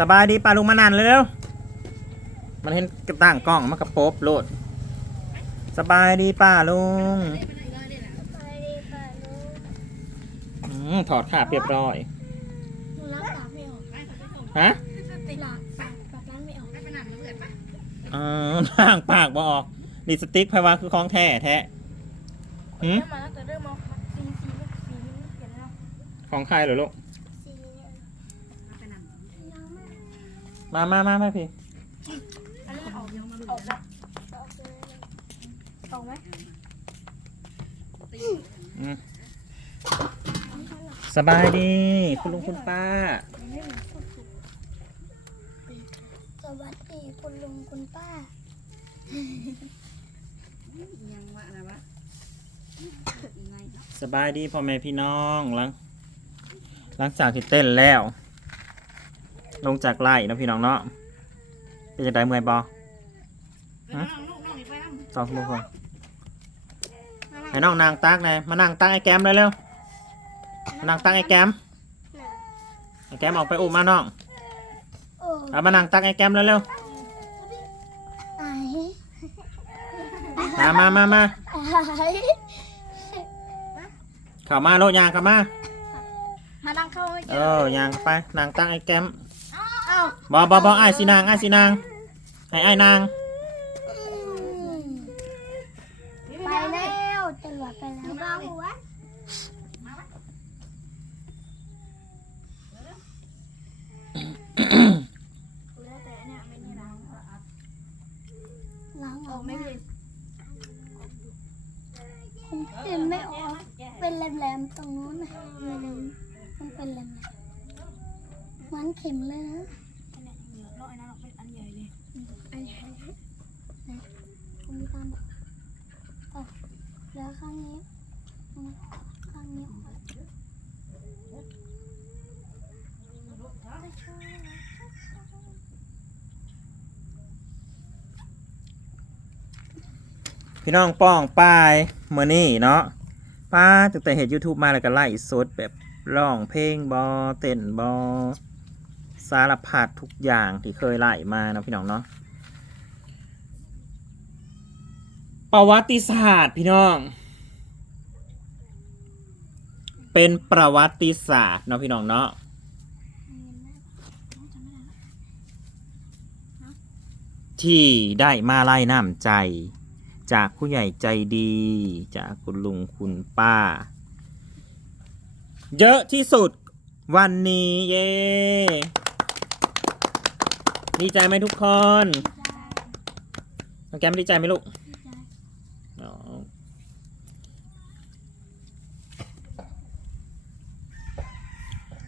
สบายดีปลาลุงมานานเร็วๆมันเห็นกระต่างกล้องมันกระโป๊บโลด สบายดีป้าลุงไปดีป่ะลูกอืมถอดขาเรียบร้อยหนูรับปากไม่ออกฮะหลับปากปากร้านไม่ออกเออล่างปากบออกลิปสติกไพว่าคือของแท้แท้หืมเริ่มมาแล้วแต่เริ่มมาสีสีไม่สีไม่เปลี่ยนแล้วของใครเหรอลูก สีเนี่ยยังไม่ มามามามาพี่อันนี้ออกยังมาออกแล้วออกไหมอืมสบายดี คุณลุงคุณป้า สวัสดีคุณลุงคุณป้า ยังวะอะวะสบายดีพ่อแม่พี่น้องหลังหลังจากที่เต้นแล้ว ลงจากไล่นะพี่น้องเนาะเป็นจะได้เมื่อยบอน้องลูกน้องอีกไปน้ำสองชั่วโมงให้น้องนางตักหนอยมานั่งตักไอ้แก้มเลยเร็วมานั่งตักไอ้แก้มไอ้แก้มออกไปอุ้มมาน้องโอ้เอามานั่งตักไอ้แก้มเลยเร็วไอ้มามามามาไอ้เข้ามาโลดยางเข้ามามาดังเข้าไม่เจเอออยางเข้าไปนางตักไอ้แก้ม เอาบอบอบอไอ้ายสินางไอ้ายสินางให้ไอ้ายนาง ไปแล้วจะหลวดไปแล้วบ้าหัวแล้วแต่เนี่ยไม่ได้ล้างออกไม่เลยคงเป็นไม่ออก เป็นแหลมๆตรงนู้นนะมันเป็นแหลมๆมันเข็มเลยนะอันนี้เหนียวร้อยนะเป็นอันใหญ่เลยอันใหญ่นะคุณมีตามบอกอ๋อแล้วข้างนี้ข้างนี้ออก พี่น้องป้องป้ายเมื่อนี่เนาะป้าตั้งแต่เห็น YouTube มาแล้วก็ไล่สดแบบร้องเพลงบอเต้นบอสารพัดทุกอย่างที่เคยไล่มาเนาะพี่น้องเนาะประวัติศาสตร์พี่น้อง เป็นประวัติศาสตร์เนาะพี่น้องเนาะที่ได้มาไล่น้ำใจ จากผู้ใหญ่ใจดี จากคุณลุงคุณป้า เยอะที่สุดวันนี้เย้ดีใจไหมทุกคนน้องแก้มดีใจไหมลูก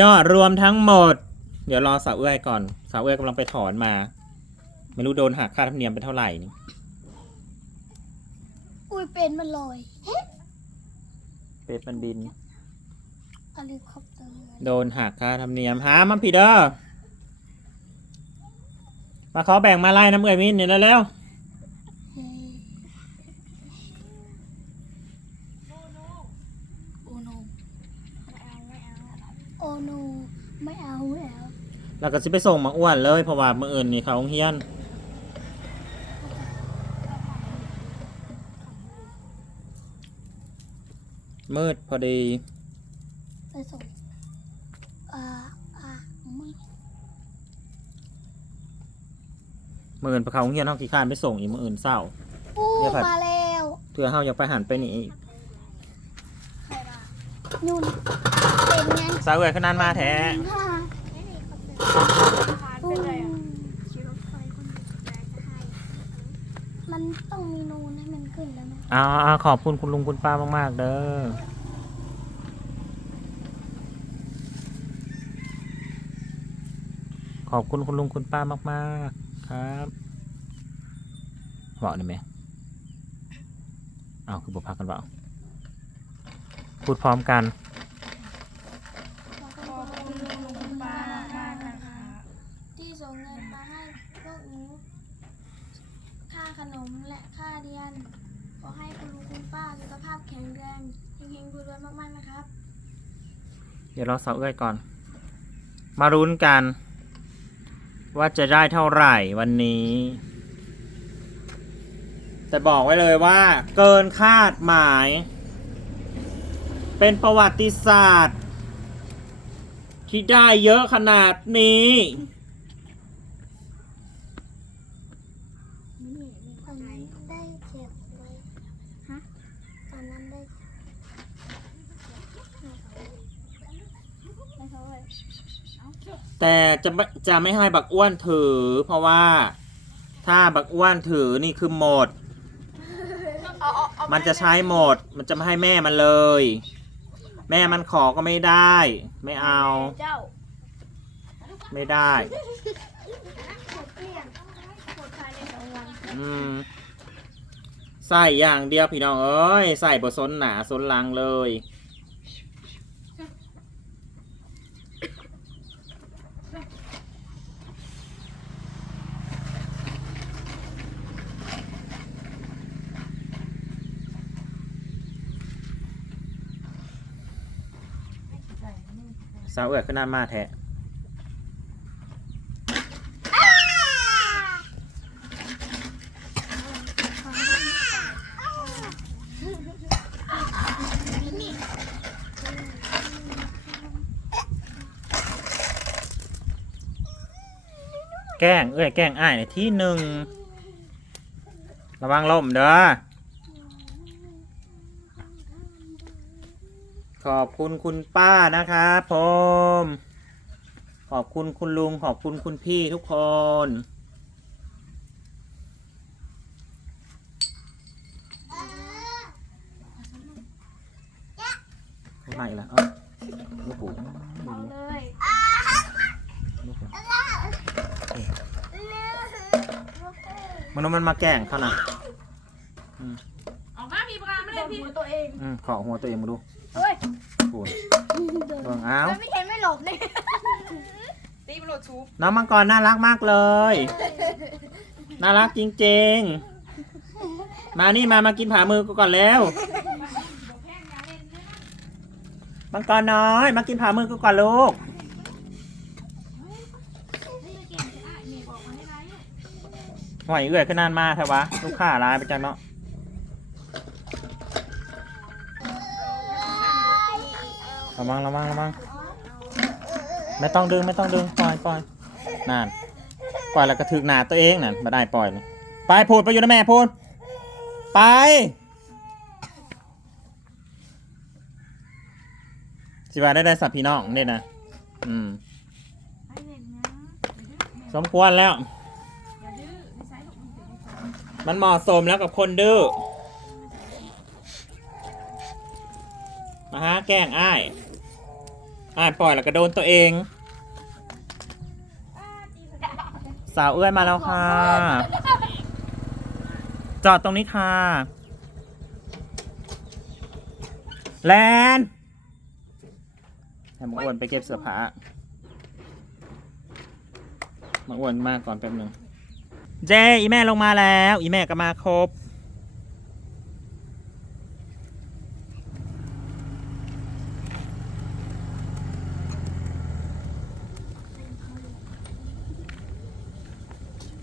ยอดรวมทั้งหมด เดี๋ยวรอสาวเอื้อยก่อนสาวเอื้อยกำลังไปถอนมา ไม่รู้โดนหักค่าธรรมเนียมไปเท่าไหร่นี่ ยเป็นมันลอยเป็ดมันบินเฮลิคอปเตอร์โดนหักค่าธรรมเนียมหามันผิดเด้อมาขอแบ่งมาไล่น้ำเอ่ยมินเนี่ยเร็วเฮ้ยโอโนไม่เอาไม่เอาโอโนไม่เอาไม่เอา ๆแล้วก็สิไปส่งมาอ้วนเลยเพราะว่าเมื่ออื่นนี่เขาโรงเฮียน มืดพอดีไปส่งอ่าอ่าไม่มื่ออื่นไปเขาโรงเฮียนห้องกี่ข้านไปส่งอีกมื่ออื่นเศร้าอู้เดี๋ยวผัดมาแล้วเพื่อเฮาอยากไปหันไปนี่อีกใครมายุ่นเป็นไงสาวเอ่ยขนาดมาแท้ฮ่าเป็นไรอะ มันต้องมีนูนให้มันขึ้นแล้วนะอาเอาขอบคุณคุณลุงคุณป้ามากๆ เด้อ ขอบคุณคุณลุงคุณป้ามากๆ ครับบอกได้ไหมเอาคือบอกพักกันเปล่าพูดพร้อมกัน ขอบคุณลุงคุณป้ามากๆนะคะ ที่ส่งเงินมาให้พวกหนูค่าขน มและค่าเรียน ขอให้คุณลุงคุณป้าสุขภาพแข็งแรงเฮงๆรวยๆมากๆนะครับ เดี๋ยวเราเสาเอ้อยก่อน มารุ้นกัน ว่าจะได้เท่าไหร่วันนี้ แต่บอกไว้เลยว่า เกินคาดหมาย เป็นประวัติศาสตร์ ที่ได้เยอะขนาดนี้ ตอนนั้นได้เจ็บเลยฮะตอนนั้นได้แต่จะไม่จะไม่ให้บักอ้วนถือ เพราะว่า ถ้าบักอ้วนถือนี่คือหมด มันจะใช้หมด มันจะไม่ให้แม่มันเลย แม่มันขอก็ไม่ได้ ไม่เอา เจ้า ไม่ได้ อืมใส่อย่างเดียวพี่น้องเอ้ยใส่บสนหนาสนลังเลย สาวเอือดขึ้นหน้ามาแทะ แกล้งเอ้ยแกล้งอ้ายในที่หนึ่งระวังล่มเด้อขอบคุณคุณป้านะครับผมขอบคุณคุณลุงขอบคุณคุณพี่ทุกคนไม่ไหม้ละเอ้าลูกหู เอาเลย ลูกหู มันมันมาแกล้งเขานะออกมาพี่ปลาไม่โดได้นพี่หัวตัวเองอืมขอหัวตัวเองมาดูเฮ้ยโอ้ยเบิ่งเอามันไม่เห็นไม่หลบนี่ตีมันโหลดชูน้องมังกรน่ารักมากเลย น่ารักจริงๆ มานี่มามากินผามือกูก่อนแล้วมังกรน้อย มากินผามือกูก่อนลูก หอยเอื่อยขึ้นนานมาแท้วะ ลูกค้าร้ายไปจังเนาะระวังระวังระวังไม่ต้องดึงไม่ต้องดึงปล่อยปล่อยนานปล่อยแล้วก็ถึกหนาตัวเองนั่นมาได้ปล่อยเลยไปพูดไปอยู่นะแม่พูดไปสิว่าได้ได้สับพี่น้องเนี่ยนะอืมสมควรแล้ว มันเหมาะสมแล้วกับคนดื้อ มาฮะแกล้งอ้ายอ้ายปล่อยแล้วก็โดนตัวเอง สาวเอื้อยมาแล้วค่ะ จอดตรงนี้ค่ะ แลนให้มอ้วนไปเก็บเสื้อผ้ามาอ้วนมาก่อนแป๊บหนึ่ง เจอีแม่ลงมาแล้ว อีแม่ก็มาครบ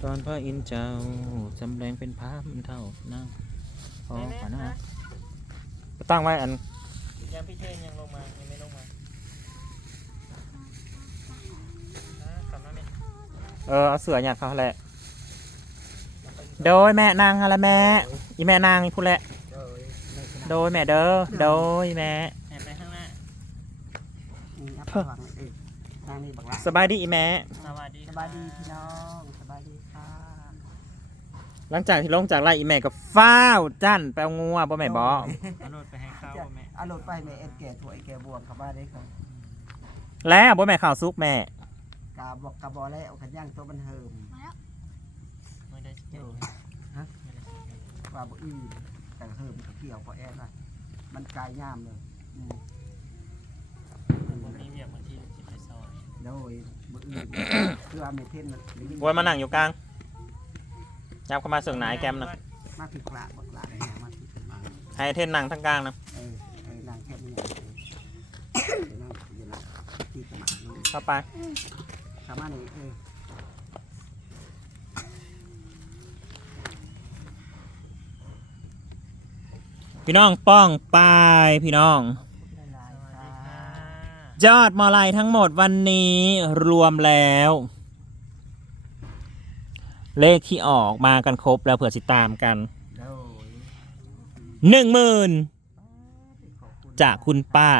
ตอนพระอินทร์เจ้าจำแรงเป็นพระมันเท่านั่งพอขวัญนะตั้งไว้อันยังพี่เทนยังลงมา ยังไม่ลงมาเออเอาเสือหยาดเขาแหละ โดยแม่นางอะไรแม่อีแม่นางนี่พูดแหละ โดยแม่เด้อ โดยแม่แม่ไปข้างหน้านี่ครับระวังเอ้ยทางนี้บักละสบายดีอีแม่สบายดีพี่น้องสบายดีค่ะหลังจากที่ลงจากไร่อีแม่ก็ฟ้าวจั่นไปเอางัวบ่แม่บอกเอารถไปให้เขาแม่เอารถไปแม่เอ็ดแก่ถั่วไอ้แก่บวกเข้ามาได้ครับแล้วบ่แม่ข่าวซุกแม่กาบอกกาบอแล้วเอาขันย่างตัวบันเทิมฮะ ว่าบ่อีแต่เฮิมก็เกี่ยวพอแอนว่ามันกายย่ามเลยอืมโดยบ่อีคือว่าเมเทนน่ะหรือวนมานั่งอยู่กลางยับเข้ามาเสื่องหนายแกมนะมาถึงกลางบักละเนี่ยมาถึงกลางให้เทนนั่งทั้งกลางนะเออเออนางแค่นี้เองเออนางอยู่นะที่สมัครลูกเข้าไป สามารถนี่เออ พี่น้องป้องปายพี่น้อง ยอดมอลัยทั้งหมดวันนี้รวมแล้ว เลขที่ออกมากันครบแล้วเผื่อสิดตามกันหนึ่งหมื่นจากคุณป้า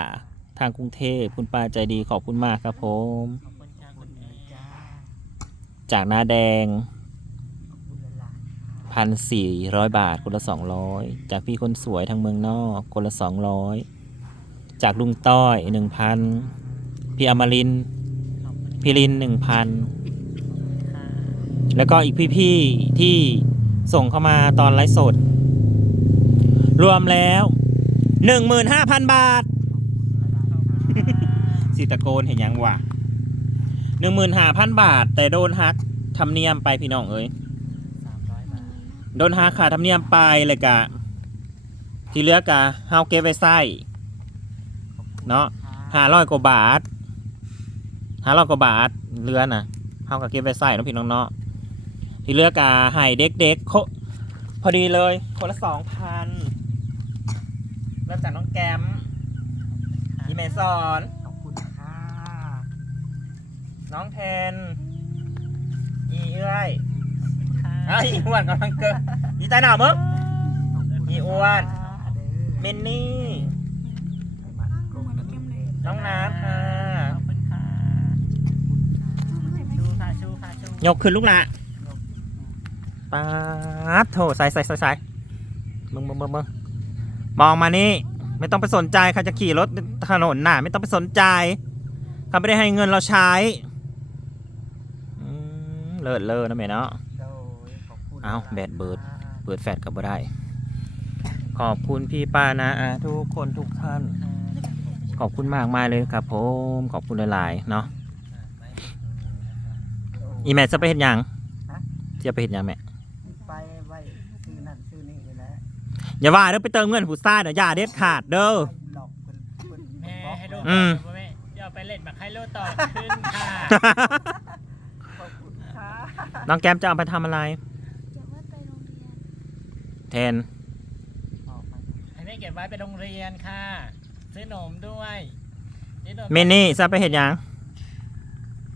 ทางกรุงเทพคุณป้าใจดีขอบคุณมากครับผม จาจากหน้าแดง 1,400 บาท คนละ 200 จากพี่คนสวยทางเมืองนอก คนละ 200 จากลุงต้อย 1,000 พี่อมรินพี่ลิน 1,000 แล้วก็อีกพี่ ๆ ที่ส่งเข้ามาตอนไลฟ์สด รวมแล้ว 15,000 บาท สิตะโกนเห็นยังวะ15,000 บาท แต่โดนฮักทำเนียมไปพี่น้องเอ้ย โดนหาขาดทำเนียมไปเลยกะ ที่เหลือกะเฮาเก็บไว้ใส่เนาะห้าร้อยกว่าบาทห้าร้อยกว่าบาทเหลือน่ะเฮาก็เก็บไว้ใส่เนาะพี่น้องเนาะที่เหลือกะให้เด็กๆโคพอดีเลยคนละสองพันเริ่มจากน้องแกมยีเมสอนขอบคุณค่ะน้องเทนอีเอ้ย อ้ยอ้วนกำลังเกิดดีใจหนามึง อีอ้วนค่ะเมนนี่ น้องน้ำค่ะ ชูค่ะชูค่ะชูยกขึ้นลูกละปาดโถใส่ใส่ใส่ใส่มึงมึงมึงมึงมองมานี่ ไม่ต้องไปสนใจใครจะขี่รถถนนน่ะ ไม่ต้องไปสนใจเขาไม่ได้ให้เงินเราใช้อืมเลิศเลิศนะแม่เนาะ เอ้าแบดเบิร์ดเปิดแฟลชก็บ่ได้ ขอบคุณพี่ป้านะอาทุกคนทุกท่าน ขอบคุณมากมายเลยครับผมขอบคุณหลายๆเนาะอีแม่จะไปเห็นยังจะไปเห็นยังแม่ไปไว้ซื้อนั่นซื้อนี่นี่แหละอย่าว่าเด้อไปเติมเงินผู้ซ่าเดี๋ยวอย่าเด็ดขาดเด้อหลอกเพิ่นเพิ่นแม่บอกให้ดูอืมแม่อย่าไปเล่นแบบไฮโลต่อขึ้นค่ะขอบคุณค่ะน้องแก้มจะเอาไปทำอะไร จะว่าไปโรงเรียน แท นบอกไปให้แม่เก็บไว้ไปโรงเรียนค่ะ ซื้อขนมด้วยนี่โดนเมนี่จะไปเห็นยัง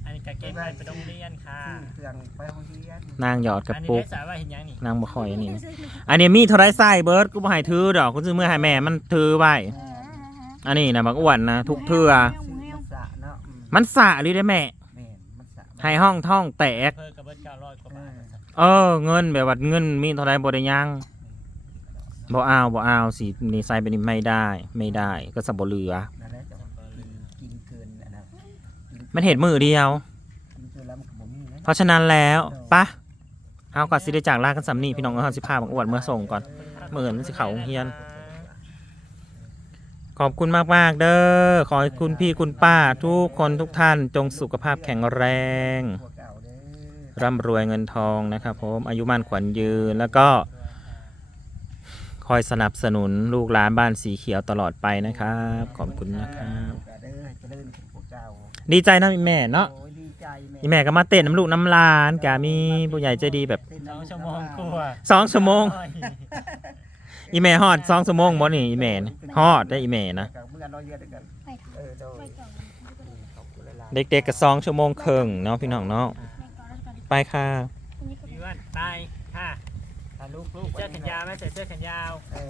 อันนี้กะเก็บไว้ไปโรงเรียนค่ะซื้อเครื่องไปโรงเรียนนางหยอดกระอันนี้ปุก ได้สาว่าเห็นยังนี่นางบ่คอยอันนี้นะอันนี้มีเท่าไรไส้เบิร์ดกูบ่ให้ถือดอกกูซื้อเมื่อให้แม่มันถือไว้ อันนี้นะบักอ้วนนะทุกเทื่อซื้อมันสะเนาะอืมมันสะหรือได้แม่แม่นมันสะให้ห้องท่องแตก เพิ่มกับเบิร์ดเก้าร้อยกว่าบาทเออเงินแบบว่าเงินมีเท่าไรบ่ได้ยัง บ่เอาบ่เอาสินี่ใส่ไปนี่ไม่ได้ ไม่ได้ ก็สับบ่เหลือ นั่นแหละจะกินกินเกินอันนั้นกินมันเห็นมือเดียว กินเกินแล้วมันก็บ่มีนะเพราะฉะนั้นแล้วปะเอาก่อนสิได้จากลากันสำนีพี่น้องเออสิพาบังอ้วนเมื่อส่งก่อนเมื่อนั้นสิเขาโรงเรียน ขอบคุณมากๆเด้อขอให้คุณพี่คุณป้า ทุกคนทุกท่านจงสุขภาพแข็งแรง พวกเก่าเด้อร่ำรวยเงินทองนะครับผมอายุมั่นขวัญยืนแล้วก็ค อยสนับสนุนลูกหลานบ้านสีเขียวตลอดไปนะครับ ขอบคุณนะครับเด้อให้เจริญขึ้นพวกเจ้าดีใจนะแม่เนาะโอ้ยดีใจแม่อีแม่ก็มาเต้นน้ำลูกน้ำหลานกามีผู้ใหญ่ใจดีแบบเต้นสองน้ำชั่วโมงกว่าสองชั่วโมง อีแม่ฮอดสองชั่วโมงบ่นี่อีแม่นะฮอดได้อีแม่นะ กับเมื่อน้อยเยอะด้วยกันไปทเออโดยขอบคุณหลายๆเด็กๆก็สองชั่วโมงครึ่งเนาะพี่น้องเนาะไปค่ะพี่ว่านไปค่ะถ่าย รูปรูปเสื้อแขนยาวไหมใส่เสื้อแขนยาว เออ